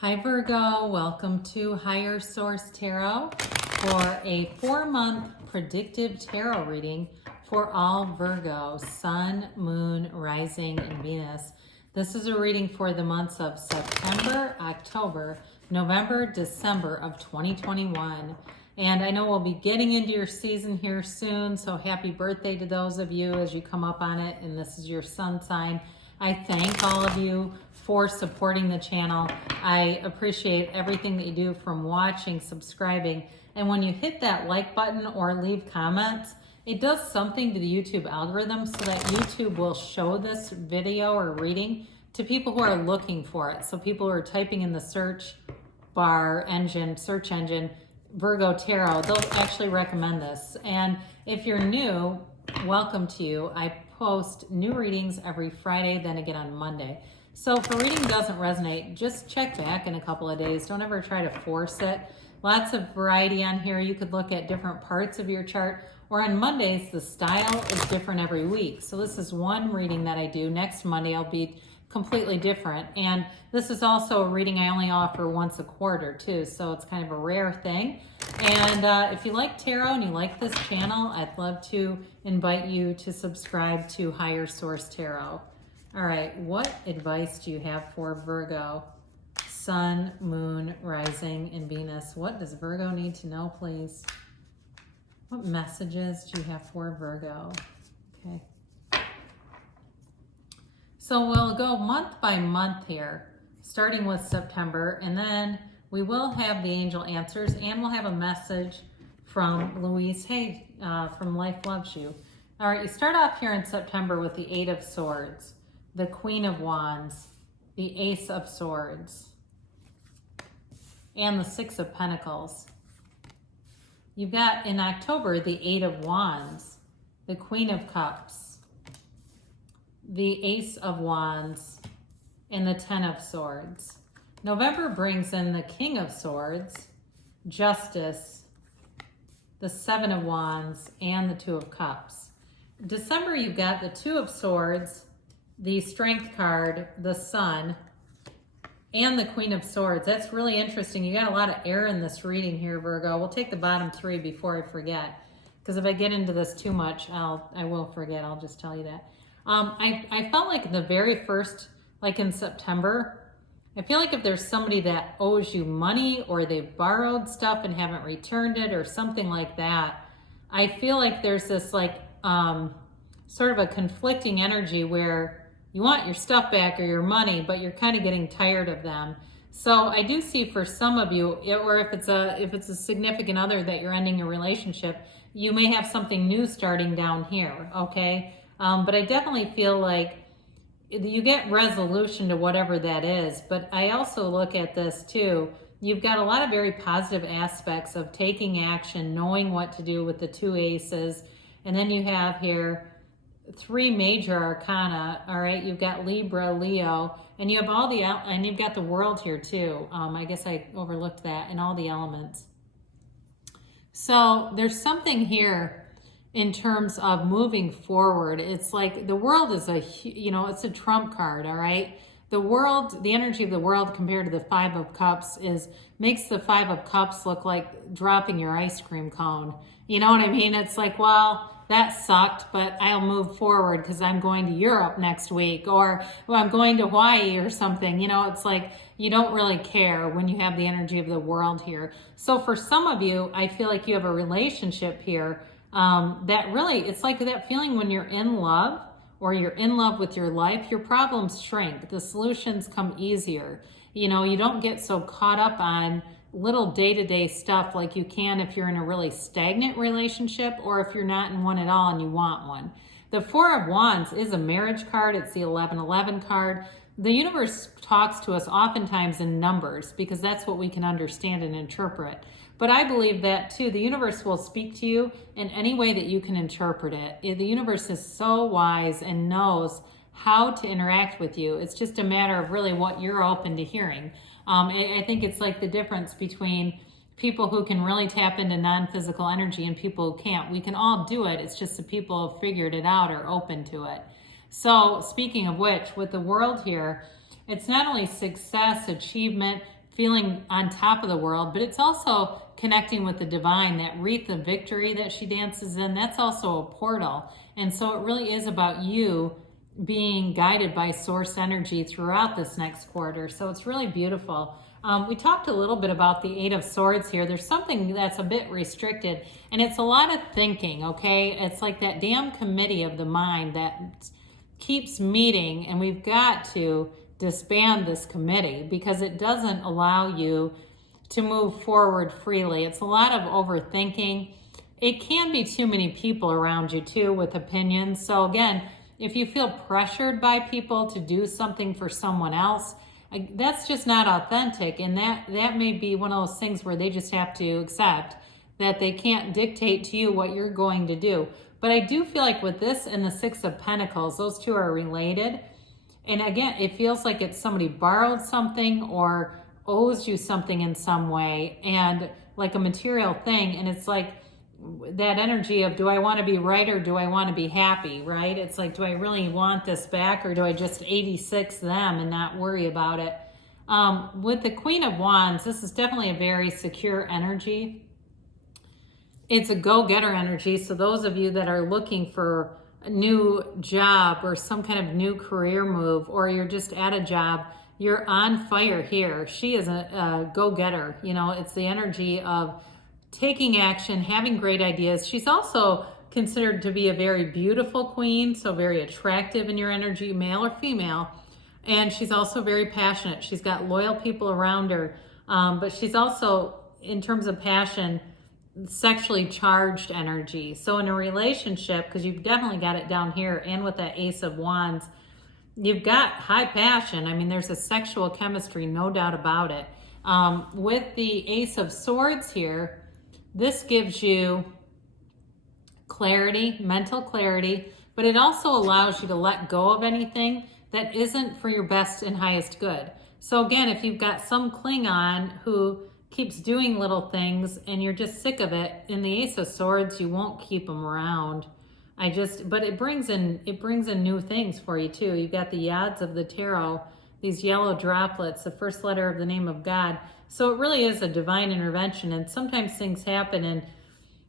Hi Virgo, welcome to Higher Source Tarot for a 4-month predictive tarot reading for all Virgo, Sun, Moon, Rising, and Venus. This is a reading for the months of September, October, November, December of 2021. And I know we'll be getting into your season here soon, so happy birthday to those of you as you come up on it, and this is your sun sign. I thank all of you for supporting the channel. I appreciate everything that you do, from watching, subscribing, and when you hit that like button or leave comments, it does something to the YouTube algorithm so that YouTube will show this video or reading to people who are looking for it. So people who are typing in the search engine, Virgo Tarot, they'll actually recommend this. And if you're new, welcome to you. I post new readings every Friday, then again on Monday. So if a reading doesn't resonate, just check back in a couple of days. Don't ever try to force it. Lots of variety on here. You could look at different parts of your chart, or on Mondays, the style is different every week. So this is one reading that I do. Next Monday, I'll be completely different. And this is also a reading I only offer once a quarter too. So it's kind of a rare thing. And if you like tarot and you like this channel, I'd love to invite you to subscribe to Higher Source Tarot. All right, what advice do you have for Virgo? Sun, Moon, Rising, and Venus. What does Virgo need to know, please? What messages do you have for Virgo? Okay. So we'll go month by month here, starting with September, and then we will have the angel answers, and we'll have a message from Louise Hay from Life Loves You. All right, you start off here in September with the Eight of Swords, the Queen of Wands, the Ace of Swords, and the Six of Pentacles. You've got in October the Eight of Wands, the Queen of Cups, the Ace of Wands, and the Ten of Swords. November brings in the King of Swords, Justice, the Seven of Wands, and the Two of Cups. December, you've got the Two of Swords, the Strength card, the Sun, and the Queen of Swords. That's really interesting. You got a lot of air in this reading here, Virgo. We'll take the bottom three before I forget, because if I get into this too much, I will forget. I'll just tell you that. I felt like the very first, like in September, I feel like if there's somebody that owes you money, or they've borrowed stuff and haven't returned it, or something like that, I feel like there's this like sort of a conflicting energy where you want your stuff back or your money, but you're kind of getting tired of them. So I do see for some of you, or if it's a significant other that you're ending a relationship, you may have something new starting down here, okay? But I definitely feel like you get resolution to whatever that is. But I also look at this too. You've got a lot of very positive aspects of taking action, knowing what to do with the two aces. And then you have here three major arcana. All right, you've got Libra, Leo, and you have and you've got the World here too. I guess I overlooked that, and all the elements. So there's something here in terms of moving forward. It's like the World is it's a trump card, all right? The World, the energy of the World compared to the Five of Cups makes the Five of Cups look like dropping your ice cream cone. You know what I mean? It's like, well, that sucked, but I'll move forward because I'm going to Europe next week, or well, I'm going to Hawaii or something. You know, it's like you don't really care when you have the energy of the World here. So for some of you, I feel like you have a relationship here that really, it's like that feeling when you're in love, or you're in love with your life, your problems shrink. The solutions come easier. You know, you don't get so caught up on little day-to-day stuff like you can if you're in a really stagnant relationship, or if you're not in one at all and you want one. The Four of Wands is a marriage card. It's the 1111 card. The universe talks to us oftentimes in numbers because that's what we can understand and interpret. But I believe that too, the universe will speak to you in any way that you can interpret it. The universe is so wise and knows how to interact with you. It's just a matter of really what you're open to hearing. I think it's like the difference between people who can really tap into non-physical energy and people who can't. We can all do it. It's just the people who have figured it out are open to it. So speaking of which, with the World here, it's not only success, achievement, feeling on top of the world, but it's also connecting with the divine. That wreath of victory that she dances in, that's also a portal. And so it really is about you being guided by source energy throughout this next quarter. So it's really beautiful. We talked a little bit about the Eight of Swords here. There's something that's a bit restricted, and it's a lot of thinking, okay? It's like that damn committee of the mind that keeps meeting, and we've got to disband this committee because it doesn't allow you to move forward freely. It's a lot of overthinking. It can be too many people around you too with opinions. So again, if you feel pressured by people to do something for someone else, that's just not authentic. And that may be one of those things where they just have to accept that they can't dictate to you what you're going to do. But I do feel like with this and the Six of Pentacles, those two are related. And again, it feels like it's somebody borrowed something or owes you something in some way, and like a material thing. And it's like that energy of, do I want to be right or do I want to be happy, right? It's like, do I really want this back, or do I just 86 them and not worry about it? With the Queen of Wands, this is definitely a very secure energy. It's a go-getter energy. So those of you that are looking for a new job or some kind of new career move, or you're just at a job, you're on fire here. She is a go-getter. You know, it's the energy of taking action, having great ideas. She's also considered to be a very beautiful queen, so very attractive in your energy, male or female. And she's also very passionate. She's got loyal people around her, but she's also, in terms of passion, sexually charged energy. So in a relationship, because you've definitely got it down here, and with that Ace of Wands, you've got high passion. I mean, there's a sexual chemistry, no doubt about it. With the Ace of Swords here, this gives you clarity, mental clarity, but it also allows you to let go of anything that isn't for your best and highest good. So again, if you've got some Klingon who keeps doing little things and you're just sick of it, in the Ace of Swords, you won't keep them around. But it brings in new things for you too. You've got the Yads of the Tarot, these yellow droplets, the first letter of the name of God. So it really is a divine intervention, and sometimes things happen in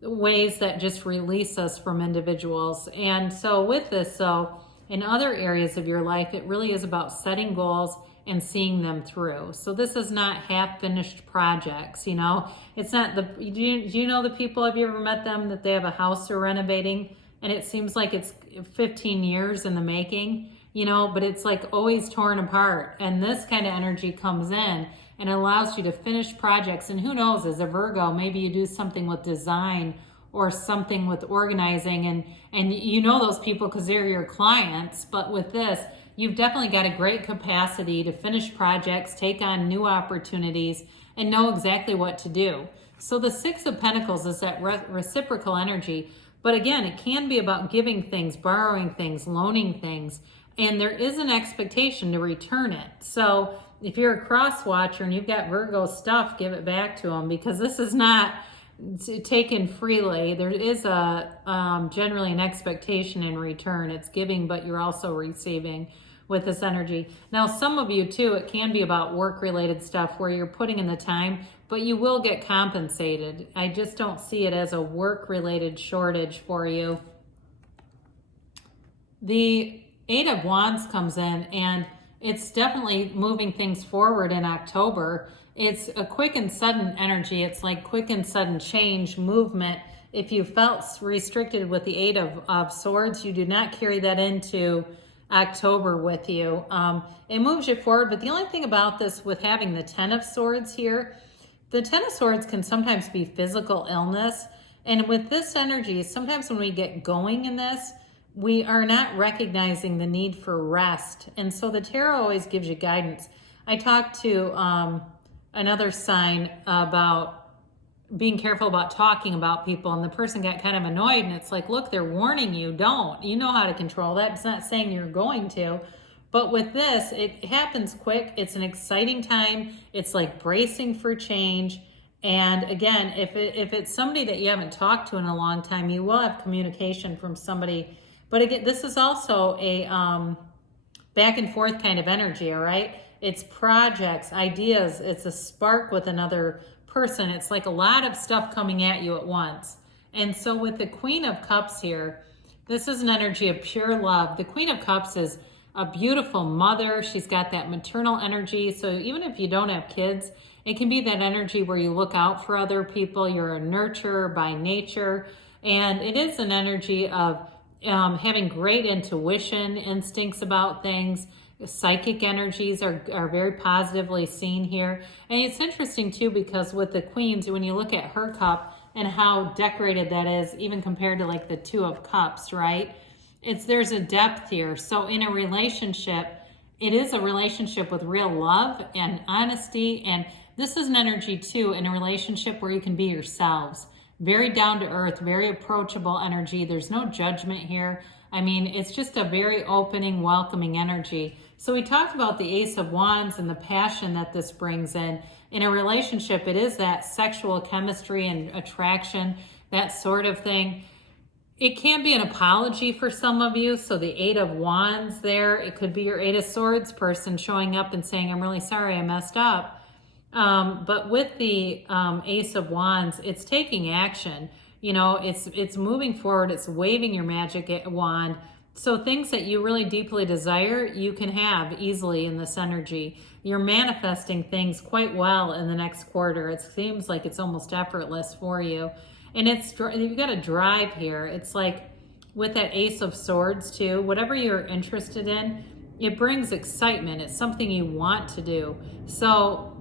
ways that just release us from individuals. And so with this, so in other areas of your life, it really is about setting goals and seeing them through. So this is not half-finished projects, you know. It's not do you know the people, have you ever met them, that they have a house they're renovating and it seems like it's 15 years in the making, you know, but it's like always torn apart. And this kind of energy comes in and allows you to finish projects. And who knows, as a Virgo, maybe you do something with design or something with organizing, and you know those people because they're your clients. But with this, you've definitely got a great capacity to finish projects, take on new opportunities, and know exactly what to do. So the Six of Pentacles is that reciprocal energy. But again, it can be about giving things, borrowing things, loaning things, and there is an expectation to return it. So if you're a cross watcher and you've got Virgo stuff, give it back to them, because this is not taken freely. There is generally an expectation in return. It's giving, but you're also receiving with this energy. Now, some of you too, it can be about work-related stuff where you're putting in the time, but you will get compensated. I just don't see it as a work-related shortage for you. The Eight of Wands comes in, and it's definitely moving things forward in October. It's a quick and sudden energy. It's like quick and sudden change, movement. If you felt restricted with the Eight of Swords, you do not carry that into October with you. It moves you forward, but the only thing about this with having the Ten of Swords here, the Ten of Swords can sometimes be physical illness. And with this energy, sometimes when we get going in this, we are not recognizing the need for rest. And so the tarot always gives you guidance. I talked to another sign about being careful about talking about people, and the person got kind of annoyed, and it's like, look, they're warning you, don't. You know how to control that. It's not saying you're going to. But with this, it happens quick. It's an exciting time. It's like bracing for change. And again, if it's somebody that you haven't talked to in a long time, you will have communication from somebody. But again, this is also a back and forth kind of energy, all right? It's projects, ideas. It's a spark with another person. It's like a lot of stuff coming at you at once. And so with the Queen of Cups here, this is an energy of pure love. The Queen of Cups is a beautiful mother. She's got that maternal energy. So even if you don't have kids, it can be that energy where you look out for other people. You're a nurturer by nature. And it is an energy of having great intuition, instincts about things. Psychic energies are very positively seen here. And it's interesting too, because with the Queens, when you look at her cup and how decorated that is, even compared to like the Two of Cups, right? There's a depth here. So in a relationship, it is a relationship with real love and honesty. And this is an energy too in a relationship where you can be yourselves. Very down to earth, very approachable energy. There's no judgment here. I mean, it's just a very opening, welcoming energy. So we talked about the Ace of Wands and the passion that this brings in. In a relationship, it is that sexual chemistry and attraction, that sort of thing. It can be an apology for some of you. So the Eight of Wands there, it could be your Eight of Swords person showing up and saying, I'm really sorry, I messed up. But with the Ace of Wands, it's taking action. You know, it's moving forward. It's waving your magic wand. So things that you really deeply desire, you can have easily in this energy. You're manifesting things quite well in the next quarter. It seems like it's almost effortless for you. And you've got a drive here. It's like with that Ace of Swords too, whatever you're interested in, it brings excitement. It's something you want to do. So,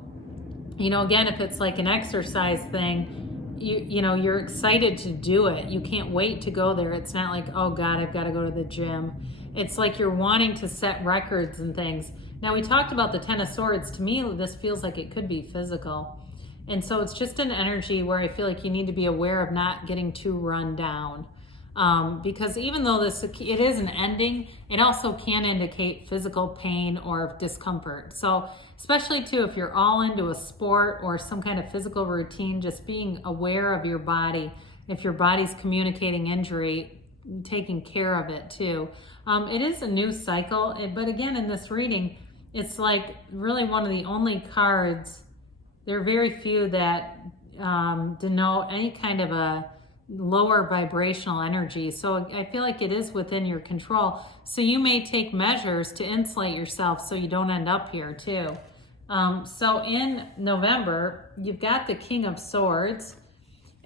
you know, again, if it's like an exercise thing, you know, you're excited to do it. You can't wait to go there. It's not like, oh God, I've got to go to the gym. It's like you're wanting to set records and things. Now we talked about the Ten of Swords. To me, this feels like it could be physical. And so it's just an energy where I feel like you need to be aware of not getting too run down. Because even though it is an ending, it also can indicate physical pain or discomfort. So especially too, if you're all into a sport or some kind of physical routine, just being aware of your body. If your body's communicating injury, taking care of it too. It is a new cycle, but again, in this reading, it's like really one of the only cards. There are very few that denote any kind of a lower vibrational energy. So I feel like it is within your control. So you may take measures to insulate yourself so you don't end up here too. So in November, you've got the King of Swords,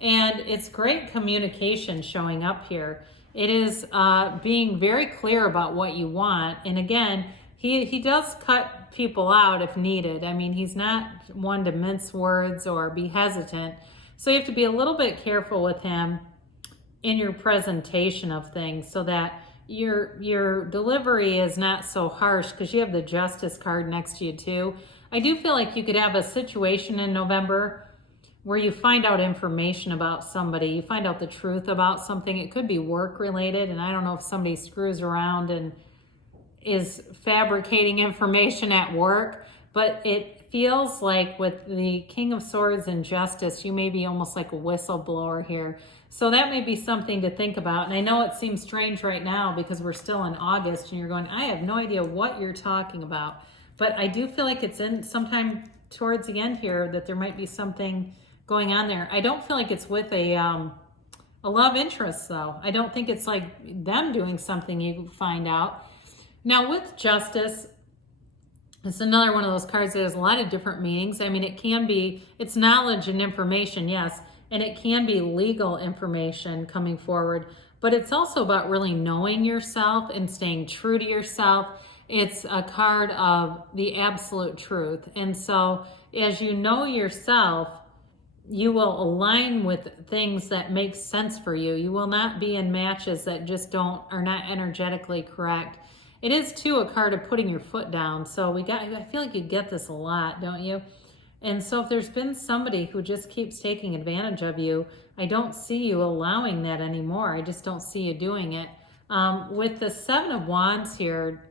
and it's great communication showing up here. It is being very clear about what you want. And again, he does cut people out if needed. I mean, he's not one to mince words or be hesitant. So you have to be a little bit careful with him in your presentation of things so that your delivery is not so harsh, because you have the Justice card next to you too. I do feel like you could have a situation in November where you find out information about somebody, you find out the truth about something. It could be work related, and I don't know if somebody screws around and is fabricating information at work, but it feels like with the King of Swords and Justice, you may be almost like a whistleblower here. So that may be something to think about. And I know it seems strange right now because we're still in August and you're going, I have no idea what you're talking about. But I do feel like it's in sometime towards the end here that there might be something going on there. I don't feel like it's with a love interest though. I don't think it's like them doing something you find out. Now with Justice, it's another one of those cards that has a lot of different meanings. I mean, it's knowledge and information, yes, and it can be legal information coming forward, but it's also about really knowing yourself and staying true to yourself. It's a card of the absolute truth. And so as you know yourself, you will align with things that make sense for you. You will not be in matches that just are not energetically correct. It is too a card of putting your foot down. So I feel like you get this a lot, don't you? And so if there's been somebody who just keeps taking advantage of you, I don't see you allowing that anymore. I just don't see you doing it. With the Seven of Wands here,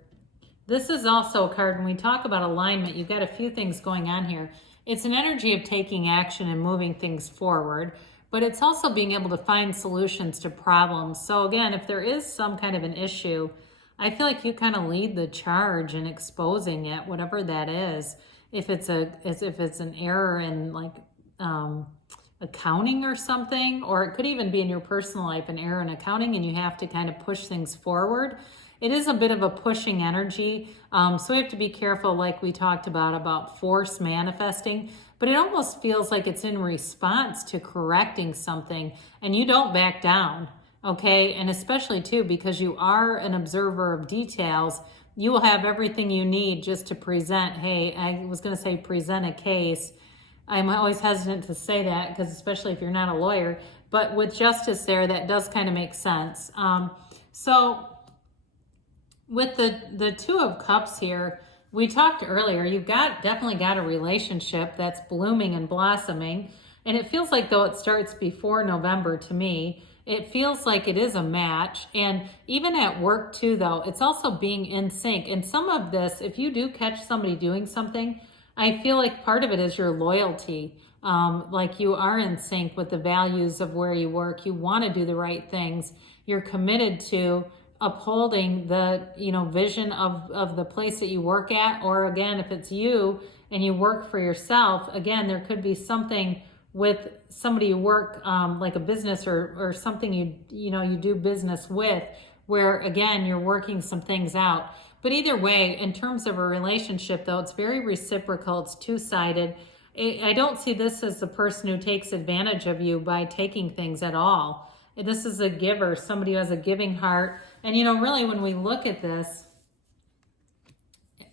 this is also a card, when we talk about alignment, you've got a few things going on here. It's an energy of taking action and moving things forward, but it's also being able to find solutions to problems. So again, if there is some kind of an issue, I feel like you kind of lead the charge in exposing it, whatever that is. If it's an error in like accounting or something, or it could even be in your personal life, an error in accounting, and you have to kind of push things forward. It is a bit of a pushing energy. So we have to be careful, like we talked about force manifesting, but it almost feels like it's in response to correcting something, and you don't back down. Okay, and especially too, because you are an observer of details, you will have everything you need just to present. Hey, I was going to say present a case. I'm always hesitant to say that because especially if you're not a lawyer, but with justice there, that does kind of make sense. So with the Two of Cups here, we talked earlier, you've definitely got a relationship that's blooming and blossoming, and it feels like though it starts before November to me. It feels like it is a match. And even at work too, though, it's also being in sync. And some of this, if you do catch somebody doing something, I feel like part of it is your loyalty. Like you are in sync with the values of where you work. You want to do the right things. You're committed to upholding the, vision of the place that you work at. Or again, if it's you and you work for yourself, again, there could be something with somebody you work like a business or something you do business with, where again you're working some things out. But either way, in terms of a relationship though, it's very reciprocal, it's two-sided. I don't see this as the person who takes advantage of you by taking things at all. This is a giver, somebody who has a giving heart. And really when we look at this,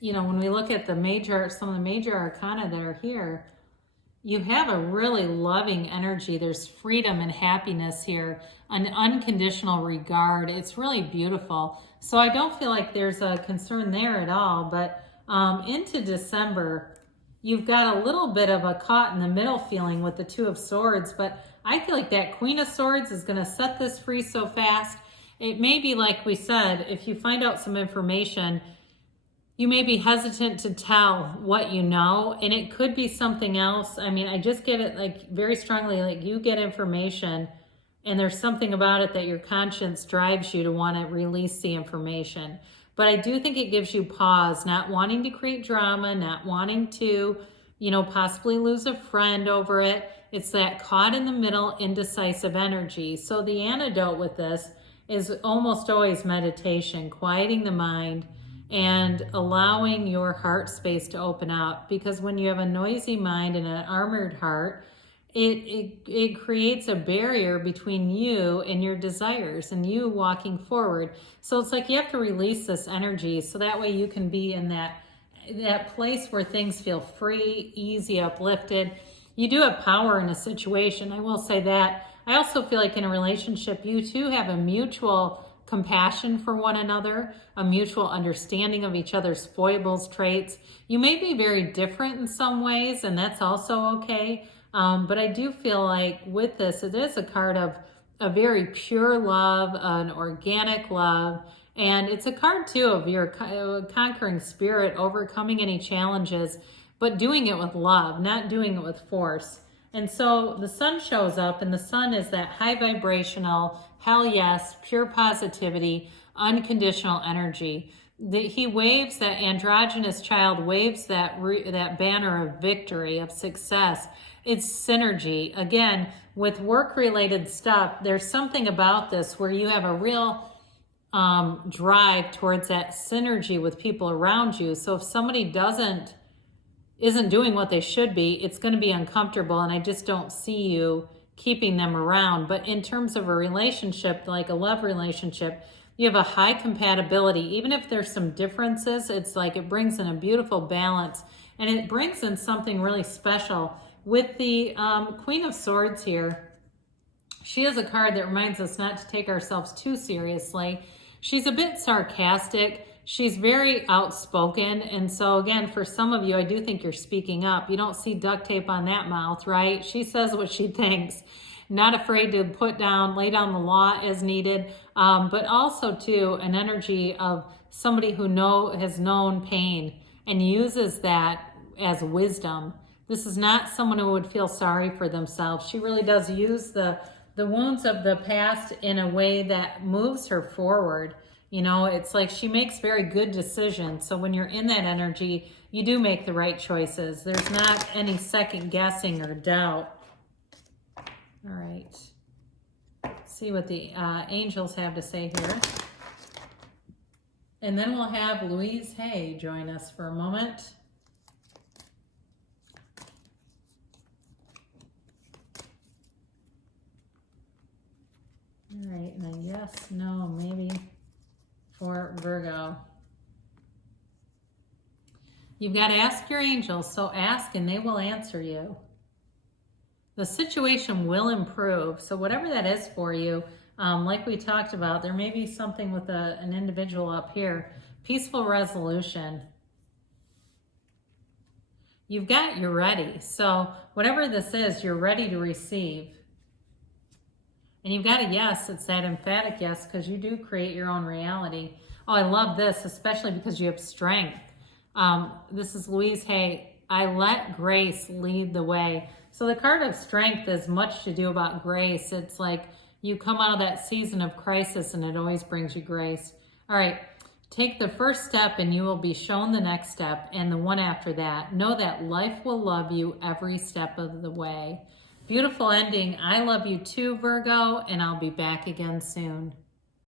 when we look at some of the major arcana that are here, you have a really loving energy. There's freedom and happiness here, an unconditional regard. It's really beautiful. So I don't feel like there's a concern there at all. But into December, you've got a little bit of a caught in the middle feeling with the Two of Swords. But I feel like that Queen of Swords is going to set this free so fast. It may be like we said, if you find out some information, you may be hesitant to tell what you know, and it could be something else. I mean, I just get it like very strongly, like you get information and there's something about it that your conscience drives you to want to release the information. But I do think it gives you pause, not wanting to create drama, not wanting to, possibly lose a friend over it. It's that caught in the middle, indecisive energy. So the antidote with this is almost always meditation, quieting the mind, and allowing your heart space to open up. Because when you have a noisy mind and an armored heart, it creates a barrier between you and your desires and you walking forward. So it's like you have to release this energy so that way you can be in that place where things feel free, easy, uplifted. You do have power in a situation, I will say that. I also feel like in a relationship, you too have a mutual compassion for one another, a mutual understanding of each other's foibles, traits. You may be very different in some ways, and that's also okay. But I do feel like with this, it is a card of a very pure love, an organic love. And it's a card too of your conquering spirit, overcoming any challenges, but doing it with love, not doing it with force. And so the sun shows up, and the sun is that high vibrational, hell yes, pure positivity, unconditional energy. He waves, that androgynous child waves that banner of victory, of success. It's synergy. Again, with work-related stuff, there's something about this where you have a real drive towards that synergy with people around you. So if somebody isn't doing what they should be, it's going to be uncomfortable, and I just don't see you keeping them around. But in terms of a relationship, like a love relationship, you have a high compatibility. Even if there's some differences, it's like it brings in a beautiful balance, and it brings in something really special. With the Queen of Swords here, she is a card that reminds us not to take ourselves too seriously. She's a bit sarcastic. She's very outspoken. And so again, for some of you, I do think you're speaking up. You don't see duct tape on that mouth, right? She says what she thinks. Not afraid to lay down the law as needed. But also too, an energy of somebody who has known pain and uses that as wisdom. This is not someone who would feel sorry for themselves. She really does use the wounds of the past in a way that moves her forward. You know, it's like she makes very good decisions. So when you're in that energy, you do make the right choices. There's not any second guessing or doubt. All right. Let's see what the angels have to say here. And then we'll have Louise Hay join us for a moment. All right, and a yes, no, maybe for Virgo. You've got to ask your angels, so ask and they will answer you. The situation will improve. So whatever that is for you, like we talked about, there may be something with an individual up here. Peaceful resolution. You've got, you're ready. So whatever this is, you're ready to receive. And you've got a yes. It's that emphatic yes, because you do create your own reality. Oh, I love this, especially because you have strength. This is Louise Hay. I let grace lead the way. So the card of strength is much to do about grace. It's like you come out of that season of crisis and it always brings you grace. All right, take the first step and you will be shown the next step and the one after that. Know that life will love you every step of the way. Beautiful ending. I love you too, Virgo, and I'll be back again soon.